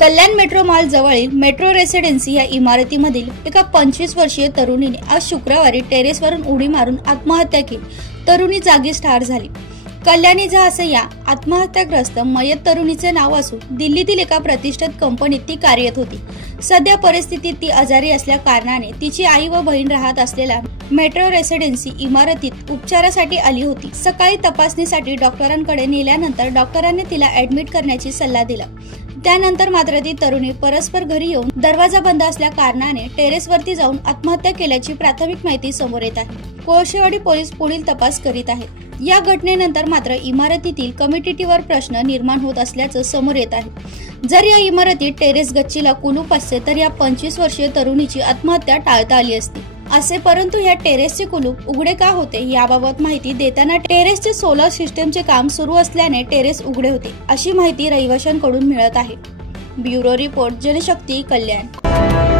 कल्याण metro mall जवळील metro residency या इमारतीमधील एका 25 वर्षीय तरुणीने आज शुक्रवारी टेरेसवरून उडी मारून आत्महत्या केली। तरुणी जागीच ठार झाली। कल्याणी जहासे या आत्महत्याग्रस्त मयत तरुणीचे नाव असून दिल्लीतील एका प्रतिष्ठित कंपनीत ती कार्यरत होती। सध्या परिस्थितीत ती आजारी असल्या कारणाने तिची आई व बहीण राहत असलेल्या मेट्रो रेसिडेन्सी इमारतीत उपचारासाठी आली होती। सकाळी तपासणीसाठी डॉक्टरांकडे नेल्यानंतर डॉक्टरांनी तिला ऍडमिट करण्याची सल्ला दिला। त्यानंतर मात्र ती तरुणी परस्पर घरी येऊन दरवाजा बंद असल्या कारणाने टेरेसवरती जाऊन आत्महत्या केल्याची प्राथमिक माहिती समोर येत आहे। कोळशेवाडी पोलीस पुढील तपास करीत आहेत। या घटनेनंतर मात्र इमारतीतील कम्युनिटीवर प्रश्न निर्माण होत असल्याचं समोर येत आहे। जर या इमारतीत टेरेस गच्चीला कुलूप असते तर या 25 वर्षीय तरुणीची आत्महत्या टाळता आली असती असे, परंतु या टेरेसचे कुलूप उघडे का होते याबाबत माहिती देताना टेरेसचे सोलर सिस्टमचे काम सुरू असल्याने टेरेस उघडे होते अशी माहिती रहिवाशांकडून मिळत आहे। ब्युरो रिपोर्ट, जनशक्ती, कल्याण।